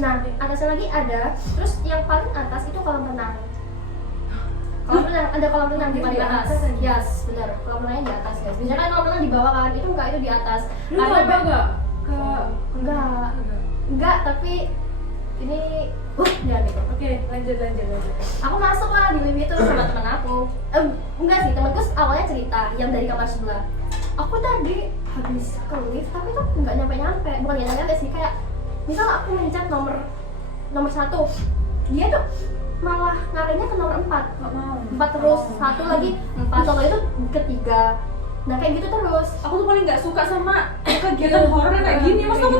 Nah, atasnya lagi ada. Terus yang paling atas itu kolam renang. Kolam renang, ada kolam renang di Di atas. atas aja? Yes, benar. Kolam renangnya di atas guys. Biasanya kan kolam renang di bawah kan, itu enggak, itu di atas. Lu coba nggak ke Enggak, tapi ini ya gitu. Oke, lanjut. Aku masuk lah di lift itu sama teman aku. Enggak sih, temanku awalnya cerita yang dari kamar sebelah. Aku tadi habis ke lift tapi tuh nggak nyampe, bukan nggak nyampe sih, kayak misal aku mencet nomor 1, dia tuh malah ngarinya ke nomor 4. Nggak mau. 4 terus, satu lagi 4, nomor itu ketiga. Nah kayak gitu terus. Aku tuh paling nggak suka sama kegiatan horor yang kayak gini. Maksud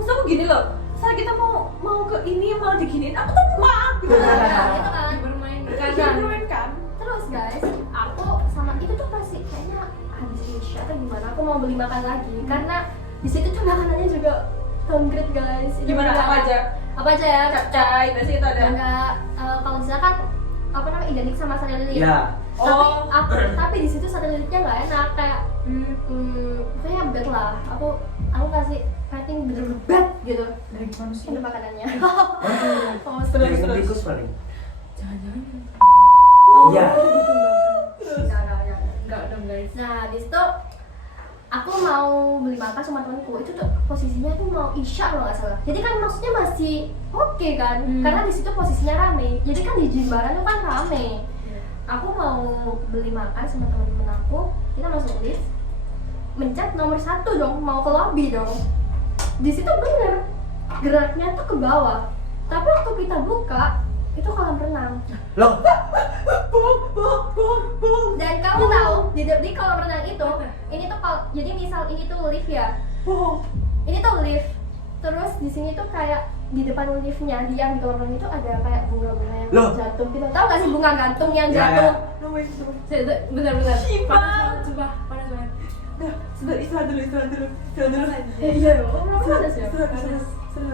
aku gini loh. Saat kita mau ke ini malah diginiin, aku tuh maaf gitu. Nah, itu kan. Bermain di Kan kanan. kan. Terus guys, aku sama itu tuh pasti kayaknya habis Isya atau gimana, aku mau beli makan lagi karena di situ tuh makanannya juga downgrade guys. Itu Gimana enggak- apa aja? Apa aja ya? Capcay, biasanya itu ada. Enggak, kalau di sana kan apa namanya identik sama sate lilit. Iya. Tapi di situ sate lilitnya nggak enak, kayak pokoknya bad lah. Aku kasih rating bener-bener bad gitu. Dari manusia. Untuk makanannya. Oh, Terus, Yang terus. tikus paling. Jangan-jangan. Iya. Enggak dong guys. Nah, habis itu aku mau beli makan sama temanku. Itu tuh posisinya tuh mau Isya kalau nggak salah. Jadi kan maksudnya masih oke kan, karena di situ posisinya rame. Jadi kan di Jimbaran tuh kan rame. Aku mau beli makan sama teman-teman aku. Kita masuk lift. mencet nomor 1 dong, mau ke lobby dong. Di situ bener geraknya tuh ke bawah, tapi waktu kita buka itu kolam renang. Loh, Dan kamu tahu di kolam renang itu, ini tuh jadi misal ini tuh lift ya, ini tuh lift, terus di sini tuh kayak di depan liftnya di kolam renang itu ada kayak bunga-bunga yang Loh. jatuh gitu. Tahu nggak sih bunga gantung yang Ya, jatuh? Bentar. Panas banget, sumpah, panas banget. Sebentar, istirahat dulu. Iya loh, panas ya.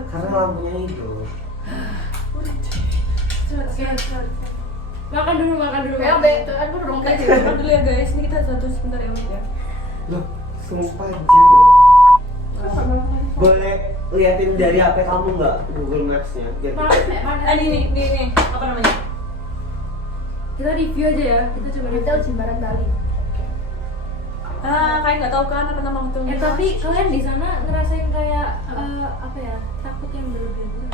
karena lampunya itu. Makan dulu. Kayak be, tuh aku dorong Oke, tadi. sebentar dulu ya guys, ini kita satu sebentar ya Wid ya. Loh, sumpah anjir. Boleh liatin dari HP kamu nggak Google Maps-nya? Biar kita- Ini, apa namanya? Kita review aja ya, kita coba review. Hotel Jimbaran Bali. Kalian nggak tahu kan apa nama hotelnya? Tapi kalian di sana ngerasain kayak apa ya, takut yang berlebihan?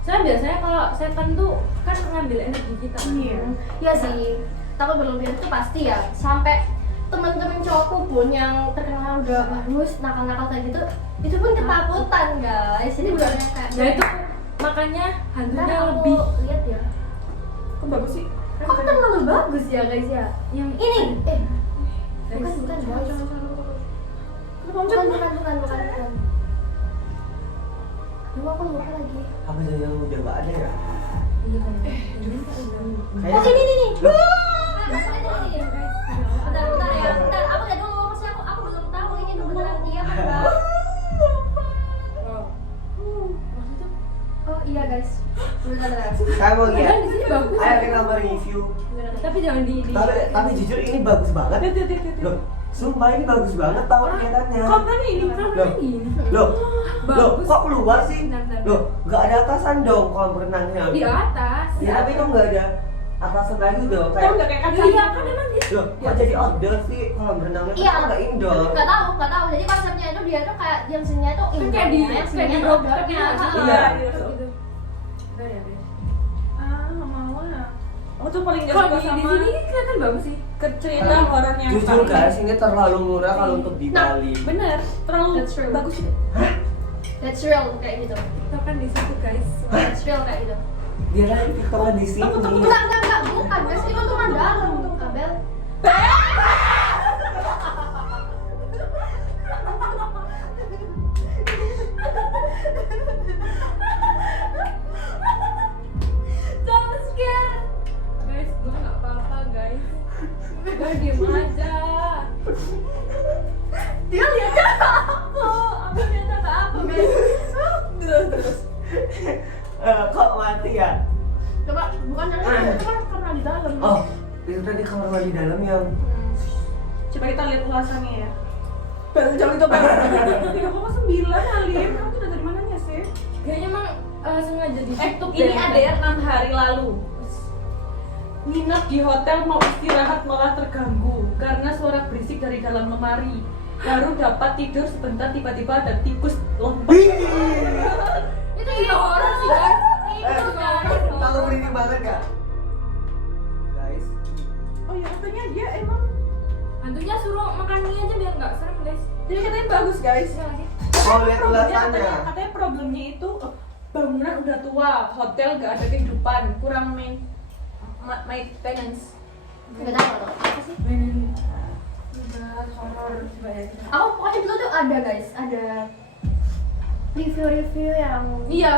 Saya biasanya kalau setan tuh kan ngambil energi kita. Iya. Ya sih, takut berlebihan itu pasti ya. Sampai teman-teman cowokku pun yang terkenal udah bagus, nakal-nakal kayak gitu, itu pun ketakutan guys. Ini benar kayak. Nah itu makanya hantunya Ntar aku lebih lihat ya. Kok bagus sih? Kok terlalu bagus ya guys ya? yang Ini, guys. bukan guys. Bukan. Dulu aku lupa lagi. apa aja yang udah nggak ada ya? Iya kan. Oh ini nih. Loh, Bentar ya, bentar. Aku lihat dulu, maksudnya aku belum tahu ini beneran iya kan Mbak? Oh iya guys. Bentar. saya mau lihat. Padahal di sini bagus. Ayo kita mereview. Tapi jangan di Tapi jujur ini bagus banget. Loh, sumpah ini bagus banget tau kelihatannya. Kolam ini. Loh, Bagus. kok keluar sih? Bentar. Loh, nggak ada atasan dong kolam renangnya. Di atas. Ya tapi kok nggak ada atasan lagi dong Tahu kayak. nggak kayak kaca? Iya kan emang dia. Loh, kok jadi outdoor sih kolam renangnya? Iya. Kok nggak indoor? Nggak tahu. Jadi konsepnya itu dia tuh kayak yang seninya tuh Kan indoor, kayak di yang kayak di seninya rock outdoornya. Iya. gitu. Bentar ya, Be. Nggak mau ah. Aku tuh paling nggak Kalau suka di sama sini kelihatan bagus sih. cerita horornya. Jujur guys, ini terlalu murah kalau untuk di Nah, Bali. Bener, terlalu That's true. bagus. That's real kayak gitu. Kita kan di situ guys. That's real kayak gitu. Dia lagi tiktokan di sini. Enggak, bukan guys. Itu tuh kan dalam tuh kabel. Jump scare. Guys, gue nggak apa-apa guys. Gue diem aja. Dia lihatnya apa? Aku lihatnya apa guys? Terus. Kok mati ya? Coba bukan yang itu kan kamar di dalam. Oh, itu tadi kamar mandi dalam yang Coba kita lihat ulasannya ya. Baru jauh itu baru 3,9 Alim. Kamu tuh udah dari mananya sih? Kayaknya emang sengaja ditutup Ini deh. ada ya 6 hari lalu. Nginep di hotel mau istirahat malah terganggu karena suara berisik dari dalam lemari. Baru dapat tidur sebentar tiba-tiba ada tikus lompat. Itu juga horor sih guys. Itu juga horor. tahu merinding banget gak? Guys, Oh ya katanya dia emang. Hantunya suruh makan mie aja biar nggak serem guys. Jadi katanya bagus guys. Bisa nggak sih? mau lihat Problemnya ulasannya. katanya problemnya itu bangunan udah tua, hotel gak ada kehidupan, kurang maintenance. Enggak tahu apa sih? Udah horor coba ya. Aku pokoknya dulu tuh ada guys, ada review-review yang Iya,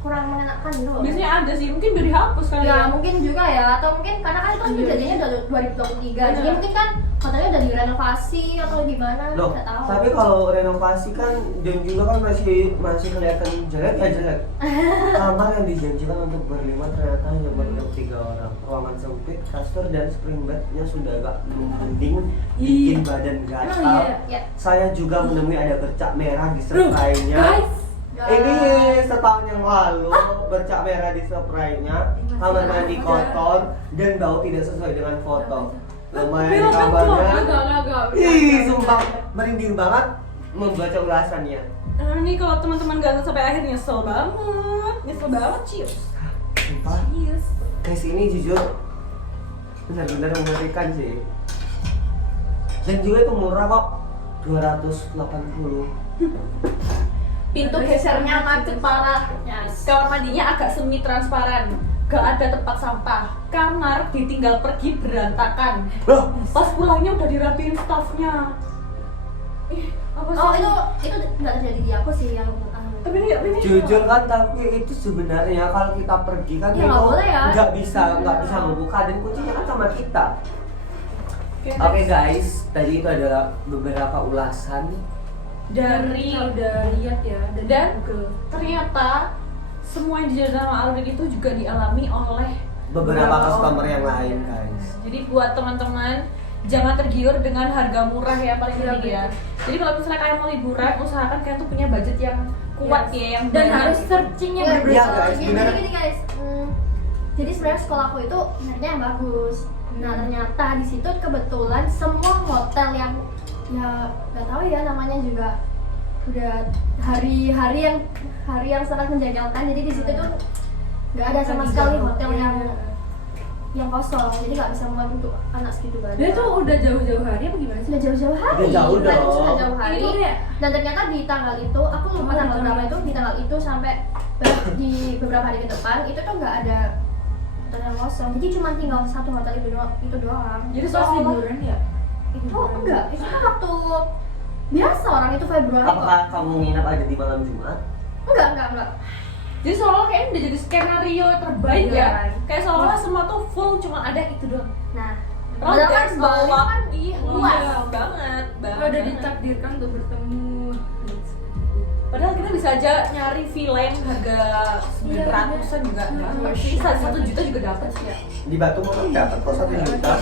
kurang mengenakan dulu. biasanya ada sih, mungkin udah dihapus kali Ya ya. mungkin juga ya, atau mungkin karena kan itu kan Iya. kejadiannya udah 2023, jadi Benar. mungkin kan hotelnya udah direnovasi atau gimana, Loh, nggak tahu. tapi kalau renovasi kan dan juga kan masih kelihatan jelek ya jelek. Kamar yang dijanjikan untuk berlima ternyata hanya untuk 3 orang. Ruangan sempit, kasur dan spring bednya sudah agak mending, bikin badan Emang gatal. iya. Ya, Saya juga menemui ada bercak merah di spraynya. Guys, Ini setahun yang lalu bercak merah di spraynya, kamar mandi kotor dan bau tidak sesuai dengan foto. Lumayan kabarnya. agak. Ih, sumpah merinding banget membaca ulasannya. Nah, ini kalau teman-teman gak sampai akhir nyesel banget, cius. Sumpah, Yes. guys ini jujur benar-benar mengerikan sih. Dan juga itu murah kok. 280. Pintu gesernya macet parah. Kamar mandinya agak semi transparan. Gak ada tempat sampah. Kamar ditinggal pergi berantakan. Loh, Pas pulangnya udah dirapiin stafnya. Apa sih? Oh itu nggak terjadi di aku sih yang Tapi ini jujur kan, tapi itu sebenarnya kalau kita pergi kan Ya, nggak boleh ya. nggak bisa membuka, dan kuncinya kan sama kita. Oke, Oke guys, tadi itu adalah beberapa ulasan. dari Kita udah lihat ya dari Dan Google. ternyata semua yang dijelasin sama Alvin itu juga dialami oleh Beberapa customer orang. yang lain guys. Jadi buat teman-teman jangan tergiur dengan harga murah ya paling penting ya. Jadi kalau misalnya kalian mau liburan, usahakan kalian tuh punya budget yang kuat Yes. ya, yang Dan banyak. harus searchingnya Ya, bener-bener. Iya, guys, gini, bener. gini guys. Jadi sebenarnya sekolahku itu sebenarnya yang bagus. Nah ternyata di situ kebetulan semua hotel yang ya nggak tahu ya namanya juga udah hari yang sangat menjengkelkan. Jadi di situ tuh nggak ada sama sekali hotel yang kosong. Jadi nggak bisa muat untuk anak segitu banyak. Dia tuh udah jauh-jauh hari apa gimana sih? sudah jauh-jauh hari. Udah jauh Bukan, dong. sudah jauh hari. Itu kayak Dan ternyata di tanggal itu, aku lupa Oh, tanggal di berapa tanggal itu, di tanggal itu sampai di beberapa hari ke depan itu tuh nggak ada hotel yang kosong. Jadi cuma tinggal satu hotel itu doang. Jadi pas seolah liburan ya. Itu enggak, itu kan waktu biasa orang itu Februari kok. Apakah kamu nginap ada di malam Jumat? Enggak. Jadi seolah kayaknya udah jadi skenario terbaik Iya. ya. Kayak seolah semua tuh full cuma ada itu doang. Nah, Padahal padahal kan there's a Bali lot. kan Iya, luas. luas banget. Udah ditakdirkan untuk bertemu. Padahal kita bisa aja nyari villa yang harga 900-an juga dapat. Bisa 1 juta juga dapat sih ya. Di Batu mungkin dapat kok 1 juta.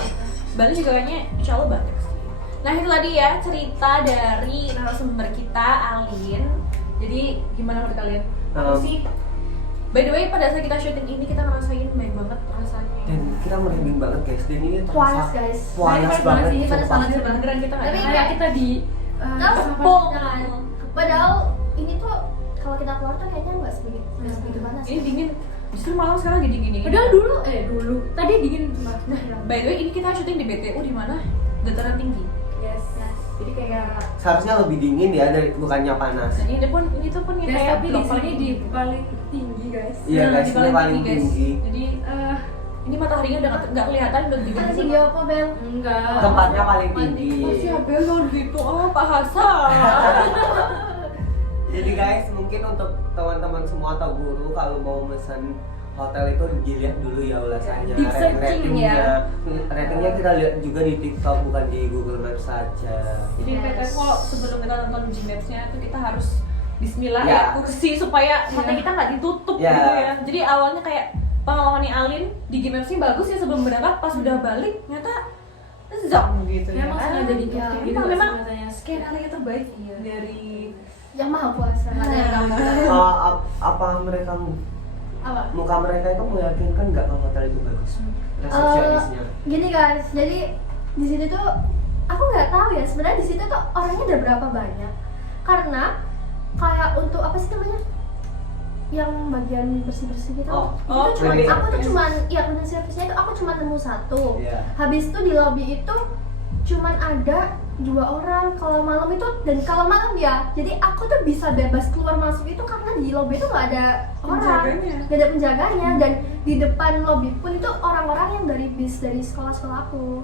Bali juga kayaknya insya Allah banyak sih. Nah itu tadi ya cerita dari narasumber kita, Alin. Jadi gimana menurut kalian? Aku sih, by the way pada saat kita syuting ini kita ngerasain baik banget rasanya. Dan kita merinding banget guys. Dan ini terasa Panas, guys. Panas banget. sih, panas sumpah. banget. Beneran kita nggak Tapi nyangka. Kayak kita di Terus Tepung. Padahal ini tuh kalau kita keluar tuh kayaknya nggak segitu panas. Ini dingin. Justru malam sekarang lagi dingin. Padahal dulu tadi dingin banget. By the way ini kita syuting di BTU di mana? Dataran tinggi. Yes. Jadi kayak Seharusnya lebih dingin ya, dari bukannya panas. dan ini tuh pun Guys, kayak tapi di blok sini paling di paling tinggi guys. Iya, guys, di ini paling guys. tinggi. Jadi Eh, ini mataharinya udah nggak kelihatan udah dingin. Kan tinggi apa Bel? enggak. Tempatnya paling tinggi. Oh siapa yang gitu? Oh Pak Hasan. Jadi guys, mungkin untuk teman-teman semua atau guru kalau mau pesan hotel itu dilihat dulu ya ulasannya, Deep searching ya. Ratingnya kita lihat juga di TikTok, bukan di Google Maps saja. Jadi Yes. katanya kalau sebelum kita nonton Gmaps-nya itu kita harus Bismillah Ya. ya kursi supaya mata Ya. kita nggak ditutup Ya. gitu ya. Jadi awalnya kayak pengalaman Alin di Gmaps-nya bagus ya sebelum berangkat, pas udah balik ternyata zong gitu ya. Memang sengaja ditutup Ya, gitu Memang, nggak memang sih katanya? skenario terbaik Iya. dari Yang maha kuasa. Nggak ada yang tahu juga. Apa mereka Apa? muka mereka itu meyakinkan nggak kalau hotel itu bagus? Resepsionisnya. Gini guys, jadi di situ tuh aku nggak tahu ya sebenarnya di situ tuh orangnya ada berapa banyak. Karena kayak untuk apa sih namanya? Yang bagian bersih-bersih gitu. Oh, itu cleaning aku tuh service. cuman ya cleaning service-nya itu aku cuma nemu satu. Iya. Habis itu di lobby itu cuman ada 2 orang kalau malam itu, dan kalau malam ya jadi aku tuh bisa bebas keluar masuk itu karena di lobby itu nggak ada orang, Penjaganya. nggak ada penjaganya, dan di depan lobby pun itu orang-orang yang dari bis dari sekolah-sekolah aku.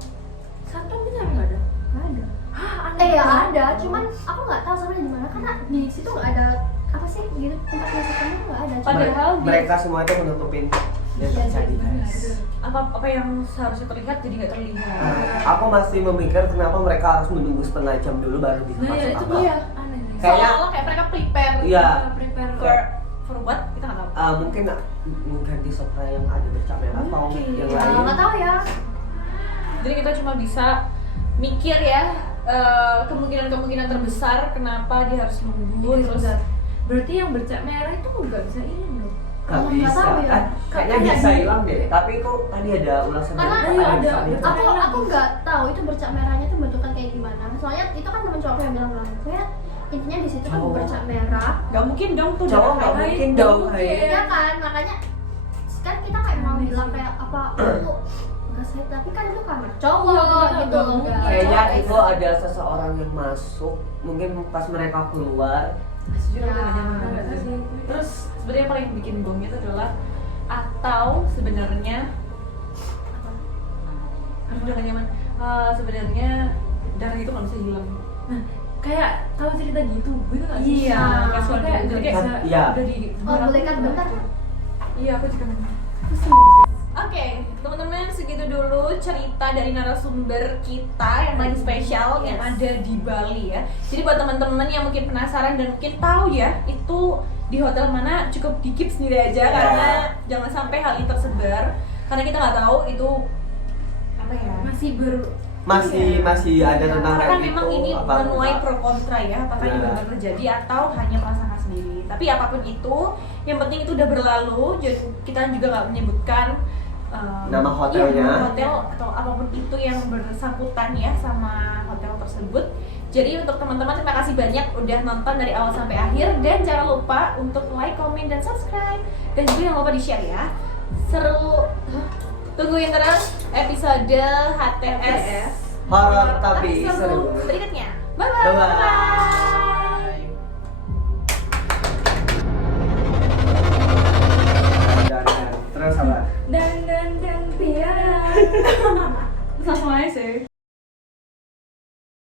Satu bisa nggak ada? Nggak ada. Hah, aneh Ya banget. ada, cuman aku nggak tahu sampai di mana karena di situ nggak ada apa sih gitu tempat masakannya nggak ada. Cuma Padahal di- mereka semua itu menutupin yang Iya, terjadi iya, guys. apa yang seharusnya terlihat jadi nggak terlihat. Aku masih memikir kenapa mereka harus menunggu setengah jam dulu baru bisa Nah, ya, masuk itu kamar. Iya. aneh nih. Kayaknya- Seolah-olah kayak mereka prepare. Iya. Prepare For what? Kita nggak tahu. Mungkin ganti sofa yang ada bercak merah atau Mungkin. yang ya, lain. nggak tahu ya. Jadi kita cuma bisa mikir ya kemungkinan-kemungkinan terbesar kenapa dia harus nunggu terus. Berarti yang bercak merah itu nggak bisa ini dong? Nggak Nggak bisa. tahu ya. Kayaknya bisa hilang deh. Tapi itu tadi ada ulasan Karena dari iya, Pak ada. Irfan. aku nggak tahu itu bercak merahnya tuh bentukan kayak gimana. Soalnya itu kan temen cowokku yang bilang kayak intinya di situ kan Cowok. bercak merah. Gak mungkin dong tuh Cowok darah nggak haid. mungkin Nggak dong. mungkin. Hai. Iya kan, makanya kan kita kayak mau bilang kayak apa aku nggak safe, tapi kan itu kamar cowok Iya, gitu loh iya. guys. Kayaknya itu ada seseorang yang masuk, mungkin pas mereka keluar. Sejujurnya udah gak nyaman Nggak banget tahu sih. sih. Terus sebenarnya yang paling bikin gong itu adalah atau sebenarnya udah gak nyaman. Sebenarnya darah itu nggak bisa hilang. Nah, kayak tahu cerita gitu, gitu nggak sih? Iya, Nah, kayak suara kayak gitu. jadi Kayak kayak Iya. udah di. Oh, boleh kan bentar kan? Iya, aku juga nanya. Oke, teman-teman segitu dulu cerita dari narasumber kita yang paling spesial yang ada di Bali ya. Jadi buat teman-teman yang mungkin penasaran dan mungkin tahu ya itu di hotel mana, cukup di keep sendiri aja karena jangan sampai hal ini tersebar karena kita nggak tahu itu apa ya. Masih ada tentang Karena kayak kan memang gitu, ini apa menuai enggak. pro kontra ya, apakah ini Ya. benar terjadi atau hanya prasangka sendiri. Tapi apapun itu, yang penting itu udah berlalu. Jadi kita juga nggak menyebutkan Nama hotelnya. iya, hotel atau apapun itu yang bersangkutan ya sama hotel tersebut. Jadi untuk teman-teman terima kasih banyak udah nonton dari awal sampai akhir dan jangan lupa untuk like, comment, dan subscribe dan juga jangan lupa di share ya. Seru. Tungguin terus episode HTS Horor tapi seru. berikutnya. Bye bye. Bye-bye. Dan terus apa? dan tiara. Langsung aja sih.